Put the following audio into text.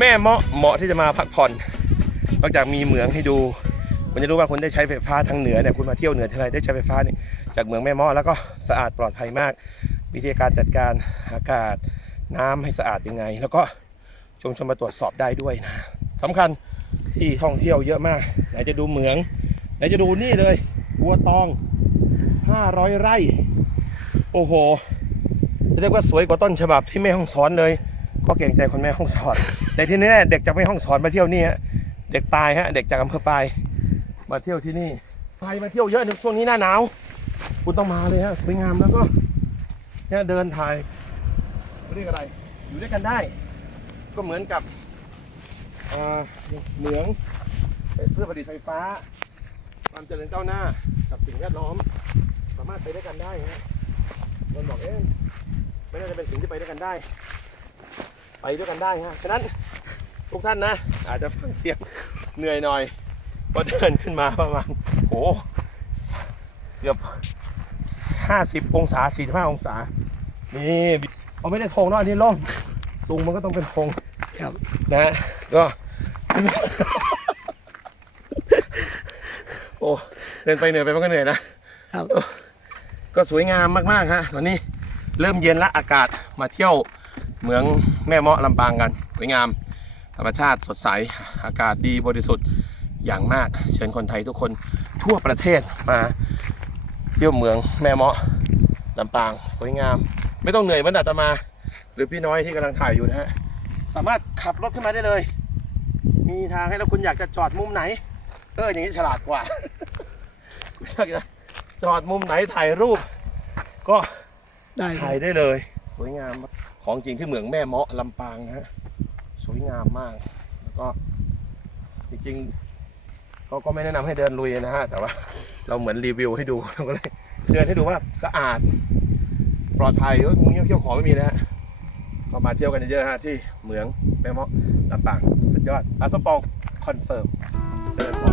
แม่เมาะเหมาะที่จะมาพักผ่อนนอกจากมีเหมืองให้ดูคุณจะรู้ว่าคุณได้ใช้ไฟฟ้าทางเหนือเนี่ยคุณมาเที่ยวเหนือทีไรได้ใช้ไฟฟ้านี่จากเหมืองแม่เมาะแล้วก็สะอาดปลอดภัยมาก วิธีการจัดการอากาศน้ำให้สะอาดยังไง แล้วก็ชมชนมาตรวจสอบได้ด้วยนะสำคัญที่ท่องเที่ยวเยอะมาก ไหนจะดูเหมือง ไหนจะดูนี่เลยบัวตอง 500 ไร่ โอ้โหจะเรียกว่าสวยกว่าต้นฉบับที่แม่ห้องสอนเลย ก็เกรงใจคนแม่ห้องสอนแต่ที่นี่เด็กจากแม่ห้องสอนมาเที่ยวนี่ฮะเด็กปลายฮะเด็กจากอำเภอปลายมาเที่ยวที่นี่ปลายมาเที่ยวเยอะในช่วงนี้หน้าหนาวคุณต้องมาเลยฮะสวยงามแล้วก็เนี่ยเดินถ่ายเรียกอะไร อยู่ด้วยกันได้ ก็เหมือนกับอ่าเหมืองเพื่อผลิตไฟฟ้า ความเจริญก้าวหน้ากับสิ่งแวดล้อม สามารถไปด้วยกันได้ฮะคนบอกเอ๊ะไม่น่าจะเป็นสิ่งที่ไปด้วยกันได้ ไปด้วยกันได้ฮะฉะนั้นทุกท่านนะ อาจจะฟังเสียงเหนื่อยหน่อยเพราะเดินขึ้นมาประมาณโอ้เกือบห้าสิบองศาสี่ห้าองศา นี่เอาไม่ได้ธงเนาะอันนี้ล่มตุงมันก็ต้องเป็นธงครับนะฮะก็โอ้เดินไปเหนื่อยไปมันก็เหนื่อยนะครับก็สวยงามมากๆฮะตอนนี้เริ่มเย็นละอากาศมาเที่ยว เหมืองแม่เมาะลำปางกันสวยงาม ธรรมชาติสดใสอากาศดีบริสุทธิ์อย่างมาก เชิญคนไทยทุกคนทั่วประเทศมาเที่ยวเมืองแม่เมาะลำปางสวยงาม ไม่ต้องเหนื่อยเหมือนอาตมา หรือพี่น้อยที่กำลังถ่ายอยู่นะฮะสามารถขับรถขึ้นมาได้เลย มีทางให้แล้วคุณอยากจะจอดมุมไหน เอออย่างนี้ฉลาดกว่าอยากจะจอดมุมไหนถ่ายรูป ก็ได้ครัถ่ายบได้เลยส วยงามมากของจริงที่เหมืองแม่เมาะลำปางนะฮะสวยงามมาก แล้วก็จริงๆเขาก็ไม่แนะนำให้เดินลุยนะฮะ แต่ว่าเราเหมือนรีวิวให้ดูเราก็เลยเดินให้ดูว่าสะอาด ปลอดภัยก็งูเงี้เขี้ยวขอไม่มีนะฮะก็มาเที่ยวกันเยอะๆฮะที่เหมืองแม่เมาะลำปางสุดยอดอาสปองคอนเฟิร์มเจริ